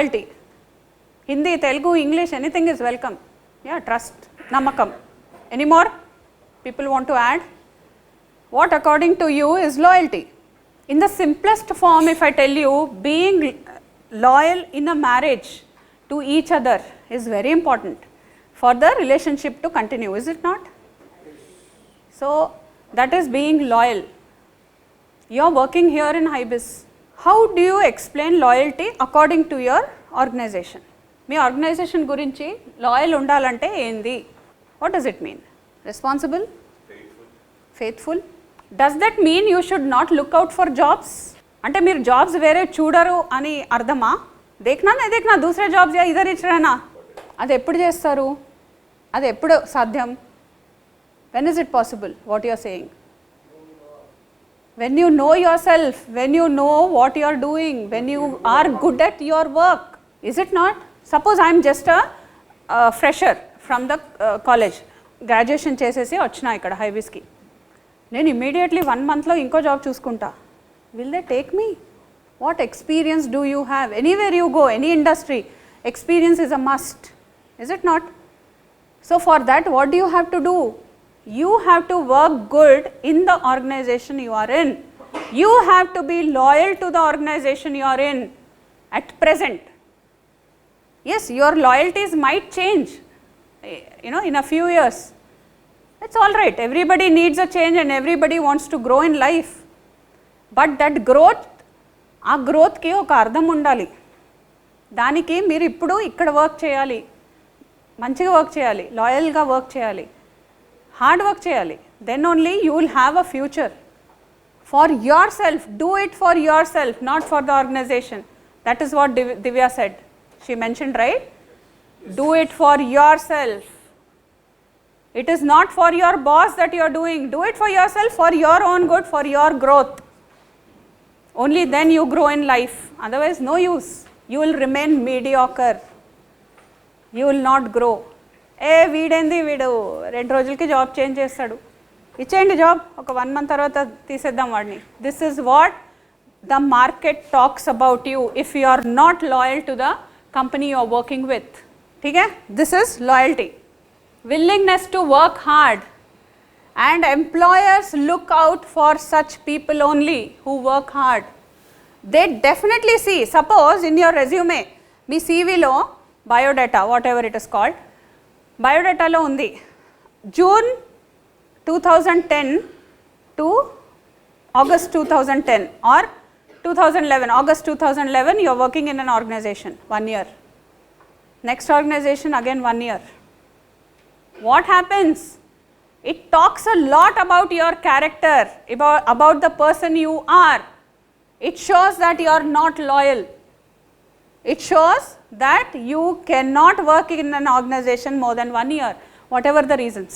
loyalty. Hindi, Telugu, English, anything is welcome. Yeah, trust, namakam. Any more people want to add? What according to you is loyalty? In the simplest form, if I tell you, being loyal in a marriage to each other is very important for the relationship to continue, is it not? So that is being loyal. You are working here in HIBIS. How do you explain loyalty according to your organization? మీ organization గురించి loyal ఉండాలంటే ఏంది? What does it mean? Responsible, faithful. Does that mean you should not look out for jobs? అంటే మీరు jobs వేరే చూడరు అని అర్థమా? దేఖ్నా నే దేఖ్నా దూసరే జాబ్స్ యా ఇధర్ ఇచ్ రహనా, అది ఎప్పుడు చేస్తారు? అది ఎప్పుడు సాధ్యం? When is it possible? What you are saying? When you know yourself, when you know what you are doing, when you are good at your work, is it not? Suppose I am just a fresher from the college, graduation చేసేసి వచ్చినా ఇక్కడ హైబీస్కి, నేను immediately 1 monthలో ఇంకో job చూసుకుంటా. Will they take me? What experience do you have? Anywhere you go, any industry, experience is a must, is it not? So for that, what do you have to do? You have to work good in the organization you are in. You have to be loyal to the organization you are in at present. Yes, your loyalties might change, in a few years. It's all right. Everybody needs a change and everybody wants to grow in life. But that growth, ఆ గ్రోత్కి ఒక అర్థం ఉండాలి. దానికి మీరు ఇప్పుడు ఇక్కడ work చేయాలి, మంచిగా వర్క్ చేయాలి, లాయల్గా వర్క్ చేయాలి, హార్డ్ వర్క్ చేయాలి. Then only you will have a future for yourself. Do it for yourself, not for the organization. That is what Divya said. She mentioned right, do it for yourself. It is not for your boss that you are doing. Do it for yourself, for your own good, for your growth. Only then you grow in life. Otherwise, no use. You will remain mediocre. You will not grow. వీడేంది, వీడు 2 రోజులకి job change చేస్తాడు, ఇచ్చేయండి job, ఒక 1 month తర్వాత తీసేద్దాం వాడిని. This is what the market talks about you if you are not loyal to the company you are working with. ఠీక్ హై, this is loyalty. Willingness to work hard. And employers look out for such people only who work hard. They definitely see. Suppose in your resume, మీ CVలో biodata, whatever it is called, biodataలో ఉంది June 2010 to August 2010 or 2011, August 2011 you are working in an organization 1 year. Next organization again 1 year. What happens? It talks a lot about your character, about the person you are. It shows that you are not loyal. It shows that you cannot work in an organization more than 1 year, whatever the reasons.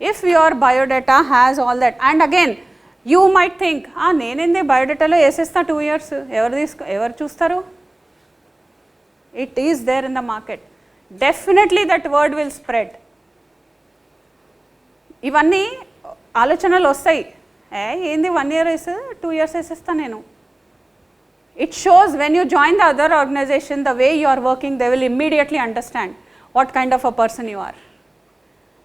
If your biodata has all that, and again, you might think, నేనేంది బయోడేటాలో వేసేస్తా 2 years, ఎవరు చూస్తారు? It is there in the market. Definitely that word will spread. ఇవన్నీ ఆలోచనలు వస్తాయి, ఏంది 1 year వేసి 2 years వేసేస్తా నేను. It shows when you join the other organisation, the way you are working, they will immediately understand what kind of a person you are.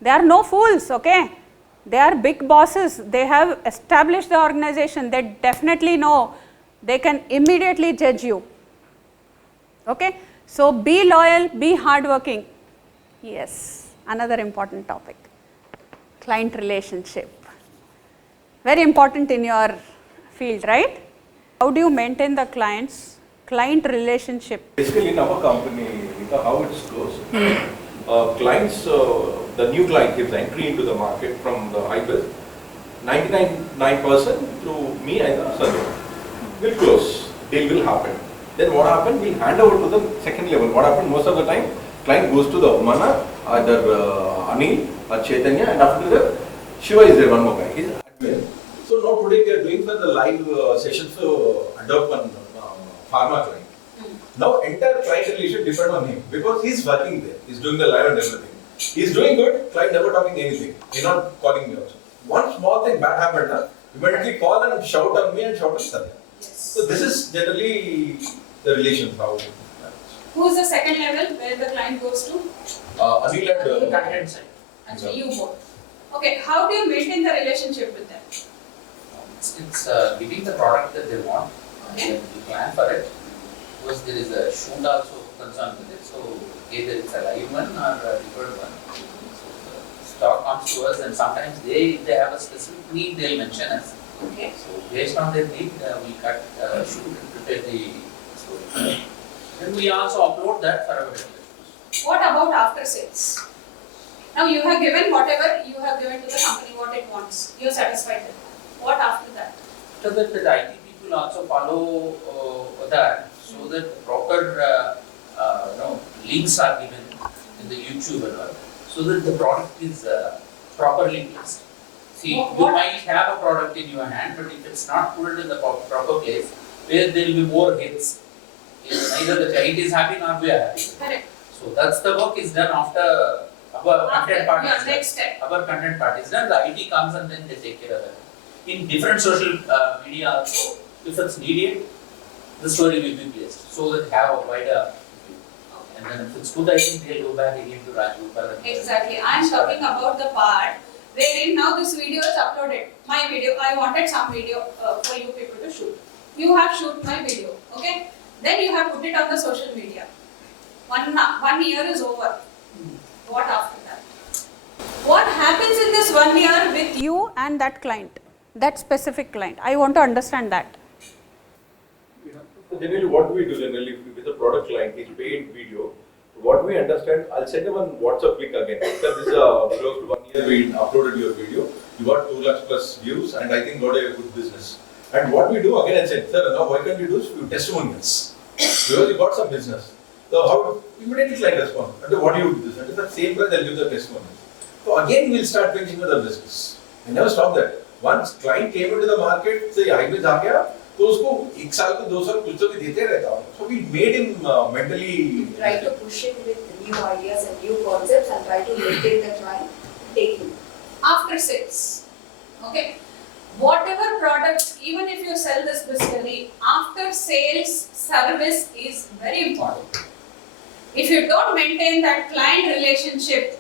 They are no fools, okay? They are big bosses, they have established the organisation, they definitely know, they can immediately judge you. Okay, so be loyal, be hard working. Yes, another important topic, client relationship. Very important in your field, right? How do you maintain the client relationship? Basically in our company, how it goes, clients, the new client gives entry into the market from the HIBIS, 99% through me and Sanjay will close, deal will happen. Then what happens, we hand over to the second level. What happens most of the time, client goes to the Umana, either Anil or Chaitanya, and after that Shiva is there, one more guy. He's admin. So now today we are doing for the live session for adopt one pharma client. Now entire client relationship depend on him because he's working there. He's doing the live and everything. He's doing good. Client never talking anything. He's not calling me also. One small thing bad happened, immediately call and shout on me and shout at Sanya. So this is generally the relations, how. Who is the second level where the client goes to? Anil and Content side. Actually, you both. Okay, how do you maintain the relationship with them? It's giving the product that they want. Okay. Then we plan for it. Because there is a shoot also concerned with it. So either it's a live one or a deferred one. So the stock comes to us, and sometimes they have a specific need, they'll mention us. Okay. So based on their need, we cut, shoot and prepare the story. And we also upload that for our regulars. What about after sales? Now you have given whatever you have given to the company what it wants. You are satisfied with that. What after that? So that the IT people also follow that, so that the proper links are given in the YouTube and all, so that the product is properly placed. See, What- you might have a product in your hand, but if it's not put in the proper place, where there will be more hits, neither the client is happy nor we are happy. Correct. So that's the work is done after our content part Your is done. next step. Our content part is done, the IT comes and then they take care of it. In different social media also, if it's needed, the story will be placed, so that have a wider view. And then if it's good, I think they'll go back again to Rajgopal. Exactly. I am talking about the part wherein now this video is uploaded. My video, I wanted some video for you people to shoot. You have shoot my video, okay? Then you have put it on the social media. 1 year is over. What after that? What happens in this 1 year with you and that client, that specific client? I want to understand that. So generally, what we do generally with a product line is paid video. What we understand, I'll send you one WhatsApp link again. Because this is close to 1 year we uploaded your video. You got 2 lakhs plus views, and I think got a good business. And what we do again, I said, sir, now why can't you do few testimonials? Because you got some business. So how immediately client respond? And what do you do this? And at the same time, they'll give the testimonials. So again, we'll start pitching with the business. I never stop that. Once client came into the market, say high में जा गया, तो उसको 1 साल को 2 साल कुछ तो भी देते रहता हूँ. So we made him mentally. Try to push it with new ideas and new concepts and try to maintain the client, take him. After sales, okay? Whatever products, even if you sell this physically, after sales service is very important. If you don't maintain that client relationship,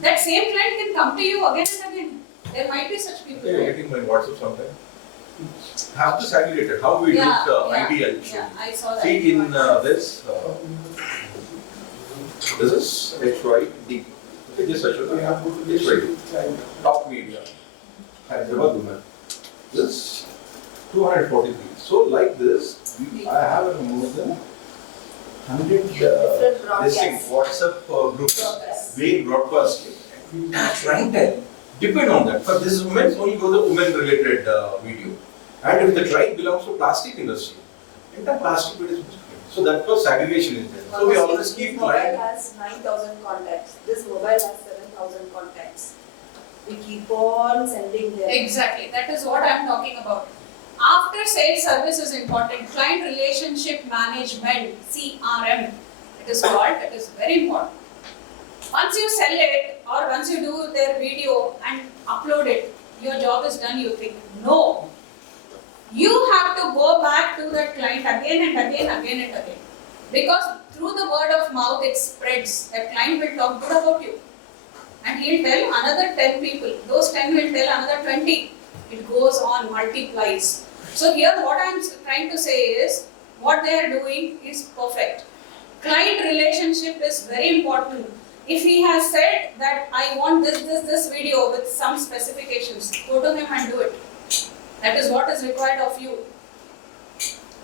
that same client can come to you again and again. There might be such people. You're getting my WhatsApp sometime. Have this aggregated. How we do IT. Yeah, I saw that. See in this. This is HYD. Okay, just I show you. HYD. Top media. Hyderabad women. This 243. So like this, I have more than 100 Different broadcasts. this WhatsApp groups. Broadcasts. Being broadcasting. Client depend on that. For this women, only go the women related video. And if the client belongs to plastic industry, entire plastic is so that was segregation is there. So we always keep This mobile client. has 9,000 contacts. This mobile has 7,000 contacts. We keep on sending them. Exactly, that is what I am talking about. After sales service is important. Client relationship management, CRM, it is called. It is very important. Once you sell it or once you do their video and upload it, your job is done. You think no. You have to go back to that client again and again, because through the word of mouth it spreads. That client will talk good about you, and he'll tell another 10 people. Those 10 will tell another 20. It goes on, multiplies. So here what I am trying to say is, what they are doing is perfect. Client relationship is very important. If he has said that I want this video with some specifications, go to him and do it. That is what is required of you.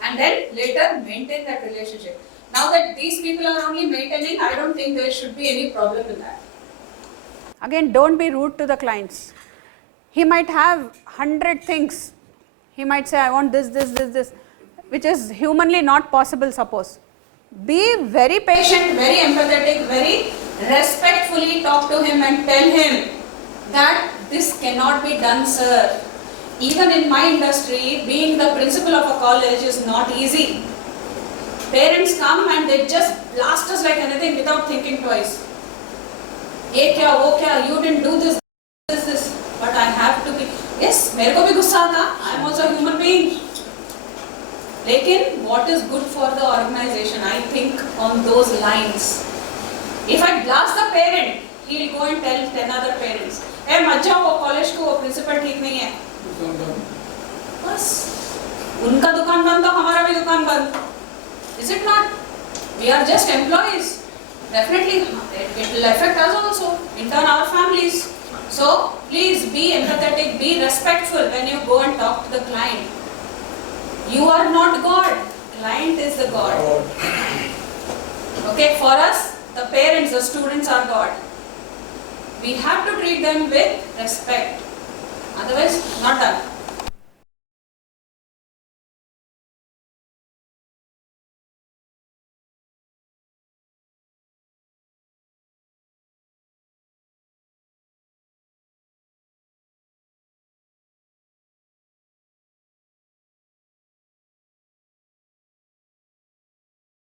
And then later maintain that relationship. Now that these people are only maintaining, I don't think there should be any problem with that. Again, don't be rude to the clients. He might have 100 things. He might say, I want this, which is humanly not possible, suppose. Be very patient, very empathetic, very respectfully talk to him and tell him that this cannot be done, sir. Even in my industry, being the principal of a college is not easy. Parents come and they just blast us like anything without thinking twice. Ye kya, wo kya, you didn't do this. But I have to be. Yes, मेरे को भी गुस्सा आता. I am also a human being. लेकिन what is good for the organization, I think on those lines. If I blast the parent, he will go and tell 10 other parents, hey मत जाओ वो college को, वो principal ठीक नहीं है, बस उनका दुकान बंद तो हमारा भी दुकान बंद. Is it not? We are just employees. Definitely it will affect us also, in turn our families. So please be empathetic, be respectful when you go and talk to the client. You are not God, client is the God. Okay, for us, the parents, the students are God. We have to treat them with respect. Otherwise, not done.